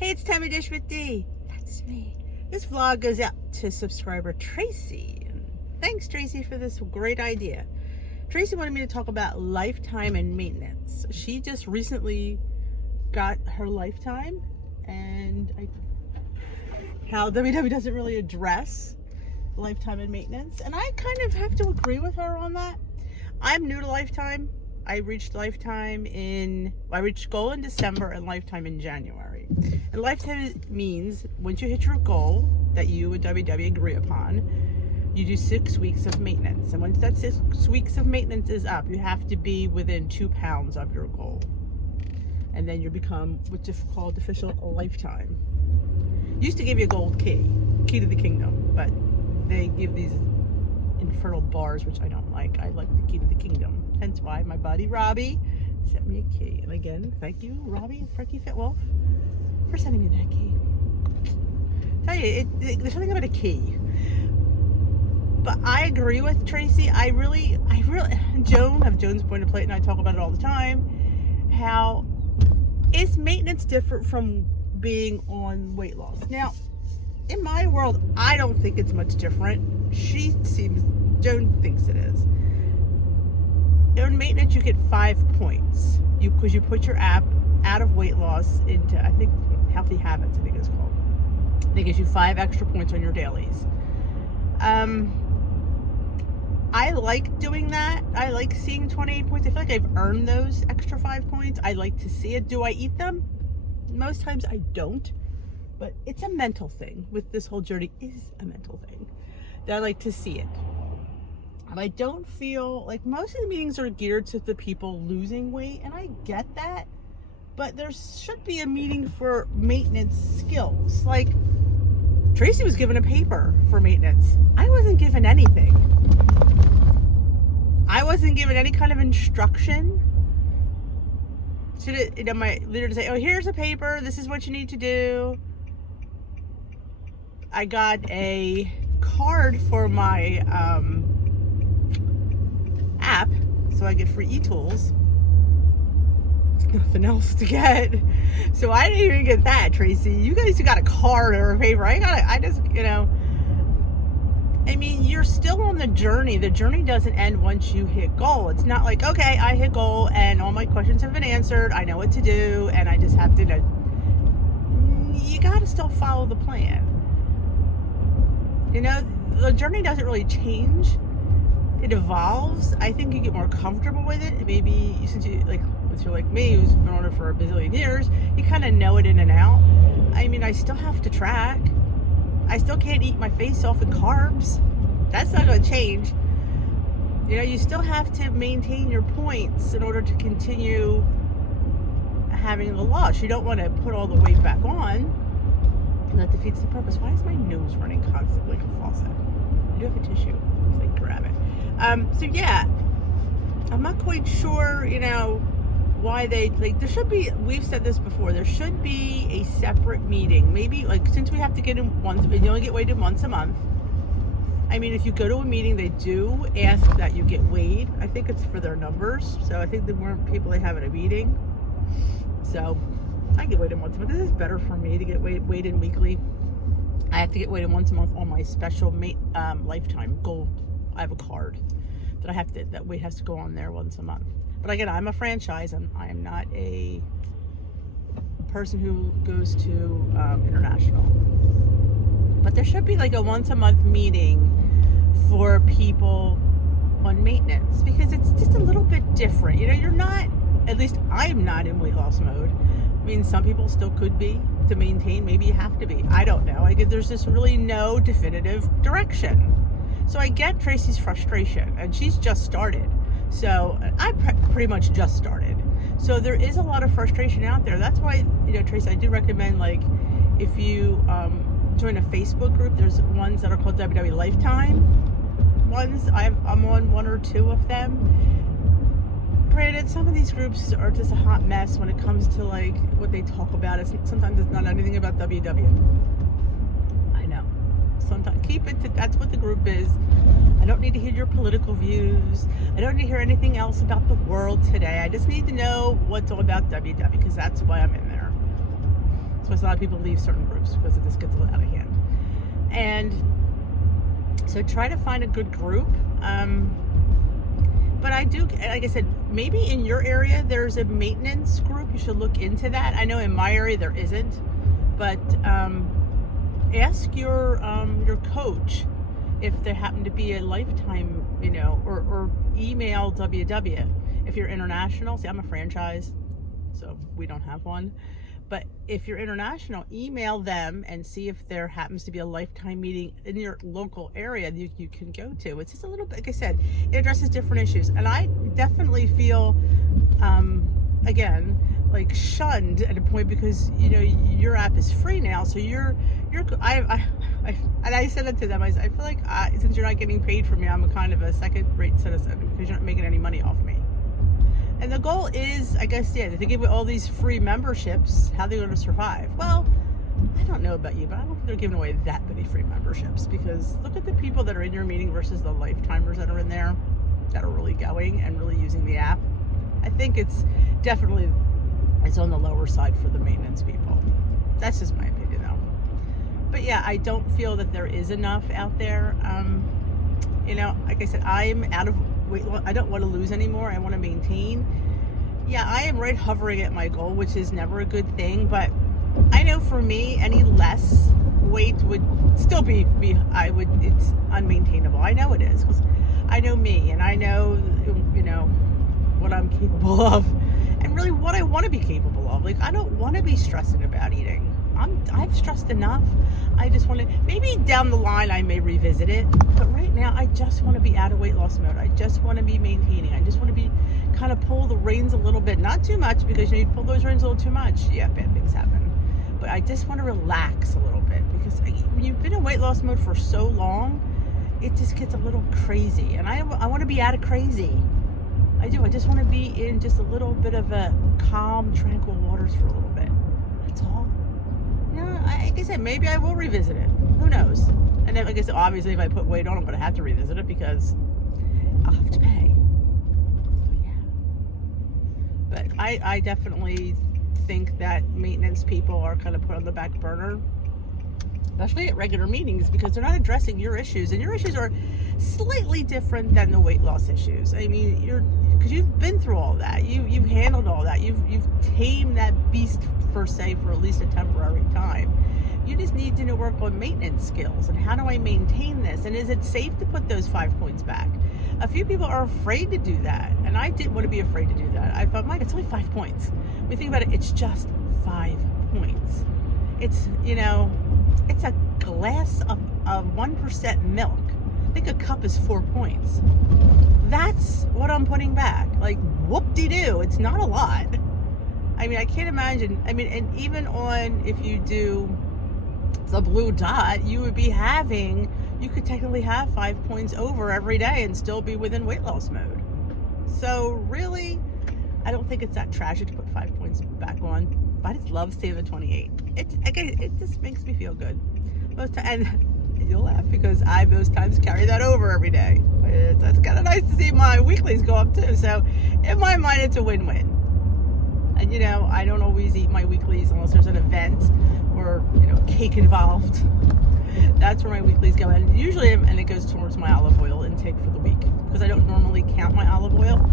Hey, it's Time of Dish with D. That's me. This vlog goes out to subscriber Tracy. Thanks, Tracy, for this great idea. Tracy wanted me to talk about lifetime and maintenance. She just recently got her lifetime, and how WW doesn't really address lifetime and maintenance. And I kind of have to agree with her on that. I'm new to lifetime. I reached goal in December and lifetime in January. And lifetime means once you hit your goal that you and WW agree upon, you do 6 weeks of maintenance. And once that 6 weeks of maintenance is up, you have to be within 2 pounds of your goal. And then you become what's called official lifetime. Used to give you a gold key to the kingdom, but they give these infernal bars, which I don't like. I like the key to the kingdom. Hence why my buddy Robbie sent me a key. And again, thank you, Robbie and Frankie Fitwolf, for sending me that key. Tell you, there's something about a key. But I agree with Tracy. I really, Joan of Joan's Point of Plate, and I talk about it all the time. How is maintenance different from being on weight loss? Now, in my world, I don't think it's much different. Joan thinks it is. In maintenance, you get 5 points. Because you put your app out of weight loss into, I think, healthy habits, I think it's called. They gives you 5 extra points on your dailies. I like doing that. I like seeing 28 points. I feel like I've earned those extra 5 points. I like to see it. Do I eat them? Most times I don't. But it's a mental thing. With this whole journey is a mental thing. That I like to see it. And I don't feel like most of the meetings are geared to the people losing weight, and I get that. But there should be a meeting for maintenance skills. Like, Tracy was given a paper for maintenance. I wasn't given anything. I wasn't given any kind of instruction. My leader to say, oh, here's a paper. This is what you need to do. I got a card for my app, so I get free e-tools. Nothing else to get. So I didn't even get that, Tracy. You guys got a card or a paper. I mean, you're still on the journey. The journey doesn't end once you hit goal. It's not like, okay, I hit goal and all my questions have been answered. I know what to do and I just have to know. You got to still follow the plan. You know, the journey doesn't really change. It evolves. I think you get more comfortable with it. Maybe since you're like me, who's been on it for a bazillion years, you kind of know it in and out. I mean, I still have to track. I still can't eat my face off with carbs. That's not going to change. You know, you still have to maintain your points in order to continue having the loss. You don't want to put all the weight back on. That defeats the purpose. Why is my nose running constantly like a faucet? I do have a tissue. Just like grab it. So yeah, I'm not quite sure, why there should be, we've said this before, there should be a separate meeting. Maybe, since we have to get in once, you only get weighed in once a month. I mean, if you go to a meeting, they do ask that you get weighed. I think it's for their numbers. So I think the more people they have at a meeting. So I get weighed in once a month. This is better for me to get weighed in weekly. I have to get weighed in once a month on my special lifetime gold. I have a card that weight has to go on there once a month. But again, I'm a franchise, and I am not a person who goes to international. But there should be like a once a month meeting for people on maintenance, because it's just a little bit different. You're not, at least I'm not in weight loss mode. I mean, some people still could be to maintain. Maybe you have to be. I don't know. There's just really no definitive direction. So I get Tracy's frustration, and she's just started. So I pretty much just started. So there is a lot of frustration out there. That's why, Tracy, I do recommend, if you join a Facebook group, there's ones that are called WW Lifetime ones. I'm on 1 or 2 of them. Granted, some of these groups are just a hot mess when it comes to what they talk about. Sometimes it's not anything about WW. I know. Sometimes keep it to that's what the group is. I don't need to hear your political views. I don't need to hear anything else about the world today. I just need to know what's all about WW, because that's why I'm in there. because a lot of people leave certain groups because it just gets a little out of hand. And so try to find a good group. But I do, like I said, maybe in your area there's a maintenance group. You should look into that. I know in my area there isn't, but ask your coach if there happen to be a lifetime, or email WW. If you're international, see, I'm a franchise, so we don't have one. But if you're international, email them and see if there happens to be a lifetime meeting in your local area that you can go to. It's just a little bit, like I said, it addresses different issues. And I definitely feel, again, like shunned at a point because, your app is free now. So I said it to them. I feel like since you're not getting paid for me, I'm a kind of a second-rate citizen because you're not making any money off me. And the goal is, I guess, they give you all these free memberships. How are they going to survive? Well, I don't know about you, but I don't think they're giving away that many free memberships because look at the people that are in your meeting versus the lifetimers that are in there that are really going and really using the app. I think it's on the lower side for the maintenance people. That's just my opinion, though. But yeah, I don't feel that there is enough out there. Like I said, I'm out of weight. I don't want to lose anymore. I want to maintain. Yeah, I am right hovering at my goal, which is never a good thing. But I know for me, any less weight would still be it's unmaintainable. I know it is because I know me and I know, what I'm capable of and really what I want to be capable of. Like, I don't want to be stressing about eating. I've stressed enough. I just want to, maybe down the line I may revisit it, but right now I just want to be out of weight loss mode. I just want to be maintaining. I just want to be kind of pull the reins a little bit, not too much because you pull those reins a little too much, bad things happen. But I just want to relax a little bit because when you've been in weight loss mode for so long, it just gets a little crazy, and I want to be out of crazy. I do. I just want to be in just a little bit of a calm, tranquil waters for a little bit. That's all. Like I said, maybe I will revisit it. Who knows? And then, like I said, obviously, if I put weight on, I'm going to have to revisit it because I'll have to pay. Yeah. But I definitely think that maintenance people are kind of put on the back burner, especially at regular meetings, because they're not addressing your issues, and your issues are slightly different than the weight loss issues. I mean, because you've been through all that, you've handled all that, you've tamed that beast per se for at least a temporary time. You just need to work on maintenance skills and how do I maintain this, and is it safe to put those 5 points back? A few people are afraid to do that, and I didn't want to be afraid to do that. I thought, Mike, it's only 5 points. When you think about it, it's just 5 points. It's it's a glass of 1% milk. I think a cup is 4 points. That's what I'm putting back. Like, whoop-de-doo. It's not a lot. I mean, I can't imagine. I mean, and even on, if you do the blue dot, you could technically have 5 points over every day and still be within weight loss mode. So really, I don't think it's that tragic to put 5 points back on. But I just love saving the 28. It just makes me feel good. And you'll laugh because I most times carry that over every day. That's kind of nice to see my weeklies go up too. So in my mind, it's a win-win. And I don't always eat my weeklies unless there's an event or cake involved. That's where my weeklies go. And usually, and it goes towards my olive oil intake for the week because I don't normally count my olive oil.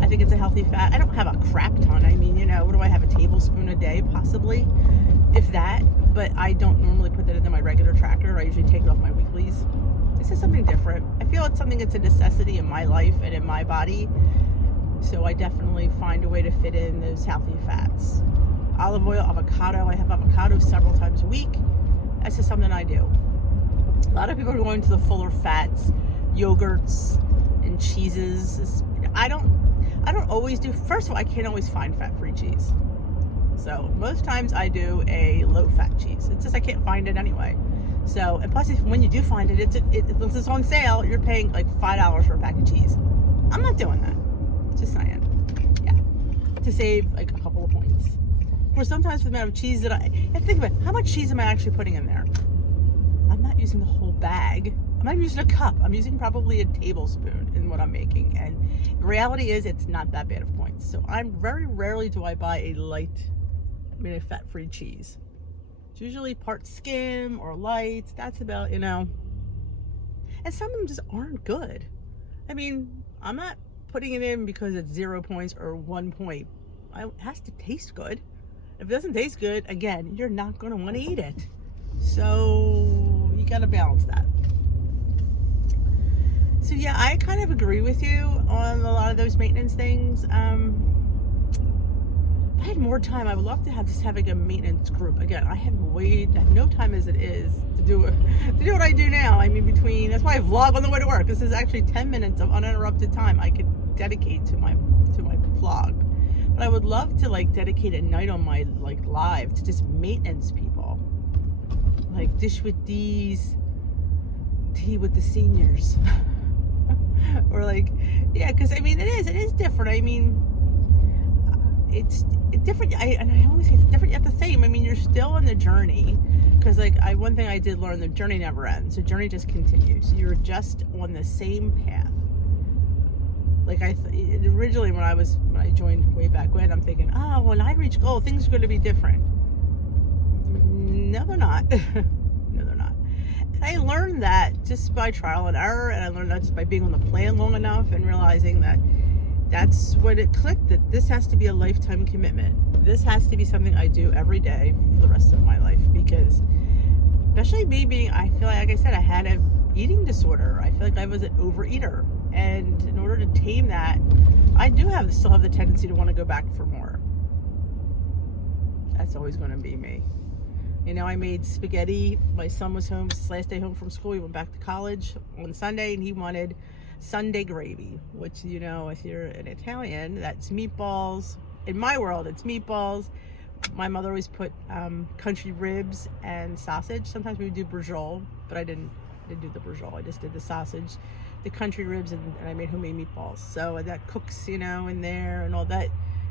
I think it's a healthy fat. I don't have a crap ton. I mean, what do I have? A tablespoon a day, possibly, if that. But I don't normally put that into my regular tracker. I usually take it off my weeklies. This is something different. I feel it's something that's a necessity in my life and in my body. So I definitely find a way to fit in those healthy fats. Olive oil, avocado. I have avocado several times a week. That's just something I do. A lot of people are going to the fuller fats, yogurts, and cheeses. I don't always do. First of all, I can't always find fat-free cheese. So most times I do a low-fat cheese. It's just I can't find it anyway. So, and plus, when you do find it, if it's on sale, you're paying like $5 for a pack of cheese. I'm not doing that. Just saying. Yeah. To save like a couple of points. Or sometimes for the amount of cheese that I think about, how much cheese am I actually putting in there? I'm not using the whole bag. I'm not using a cup. I'm using probably a tablespoon in what I'm making. And the reality is it's not that bad of points. So very rarely do I buy a fat-free cheese. It's usually part skim or lights. That's about, you know. And some of them just aren't good. I mean, I'm not putting it in because it's 0 points or 1 point. It has to taste good. If it doesn't taste good, again, you're not going to want to eat it. So you got to balance that. So yeah, I kind of agree with you on a lot of those maintenance things. If I had more time, I would love to have like a maintenance group. Again, I have no time as it is to do what I do now. I mean, that's why I vlog on the way to work. This is actually 10 minutes of uninterrupted time I could dedicate to my vlog. But I would love to like dedicate a night on my like live to just maintenance people, like dish with D's, tea with the seniors. Or like, yeah, because I mean, it is different. I mean, it's different. And I always say it's different yet the same. I mean, you're still on the journey, because like one thing I did learn: the journey never ends. The journey just continues. You're just on the same path. Like originally when I joined way back when, I'm thinking, oh, when I reach goal, things are going to be different. No, they're not. No, they're not. And I learned that just by trial and error, and I learned that just by being on the plan long enough and realizing that that's when it clicked, that this has to be a lifetime commitment. This has to be something I do every day for the rest of my life, because especially me being, I feel like I said, I had an eating disorder. I feel like I was an overeater. And in order to tame that, I do still have the tendency to want to go back for more. That's always going to be me. You know, I made spaghetti. My son was home, his last day home from school. He went back to college on Sunday, and he wanted Sunday gravy, which, you know, if you're an Italian, that's meatballs. In my world, it's meatballs. My mother always put country ribs and sausage. Sometimes we would do brujol, but I didn't do the brujol. I just did the sausage, the country ribs, and I made homemade meatballs. So that cooks, you know, in there, and all that,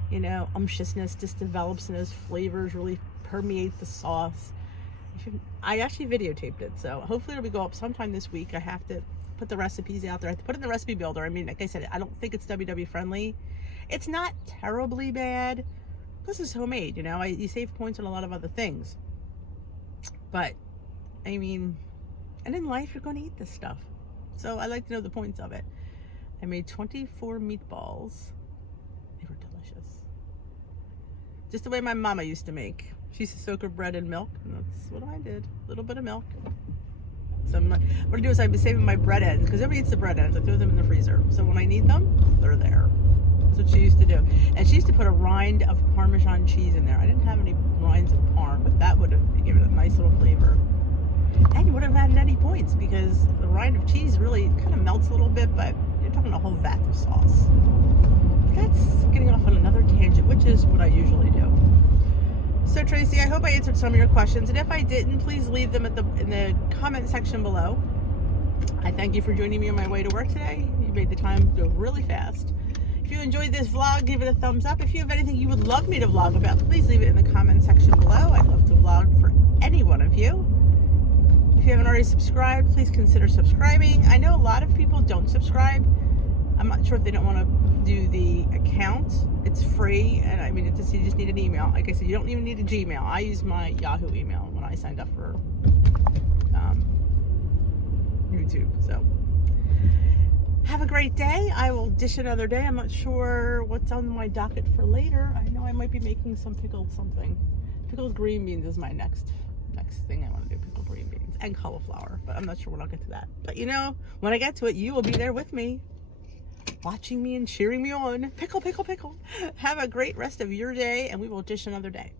you know, unctuousness just develops, and those flavors really permeate the sauce. I actually videotaped it, so hopefully it'll go up sometime this week. I have to put the recipes out there. I have to put it in the recipe builder. I mean, like I said, I don't think it's WW friendly. It's not terribly bad. This is homemade, you know. You save points on a lot of other things. But, I mean, and in life, you're going to eat this stuff. So I like to know the points of it. I made 24 meatballs. They were delicious. Just the way my mama used to make. She used to soak her bread in milk, and that's what I did. A little bit of milk. So what I do is I've been saving my bread ends, because everybody eats the bread ends. I throw them in the freezer. So when I need them, they're there. That's what she used to do. And she used to put a rind of Parmesan cheese in there. I didn't have any rinds of Parm, but that would have given it a nice little flavor. And you wouldn't have had any points, because the rind of cheese really kind of melts a little bit, but you're talking a whole vat of sauce. That's getting off on another tangent, which is what I usually do. So Tracy, I hope I answered some of your questions, and if I didn't, please leave them in the comment section below. I thank you for joining me on my way to work today. You made the time go really fast. If you enjoyed this vlog, give it a thumbs up. If you have anything you would love me to vlog about, please leave it in the comment section below. I'd love to vlog for any one of you. If you haven't already subscribed, please consider subscribing. I know a lot of people don't subscribe. I'm not sure if they don't want to do the account. It's free, and I mean, you just need an email. Like I said, you don't even need a Gmail. I use my Yahoo email when I signed up for YouTube. So have a great day. I will dish another day. I'm not sure what's on my docket for later. I know I might be making some pickled something. Pickled green beans is my next thing I want to do. Pickled green beans and cauliflower, but I'm not sure when I'll get to that. But you know, when I get to it, you will be there with me, watching me and cheering me on. Pickle, pickle, pickle. Have a great rest of your day, and we will dish another day.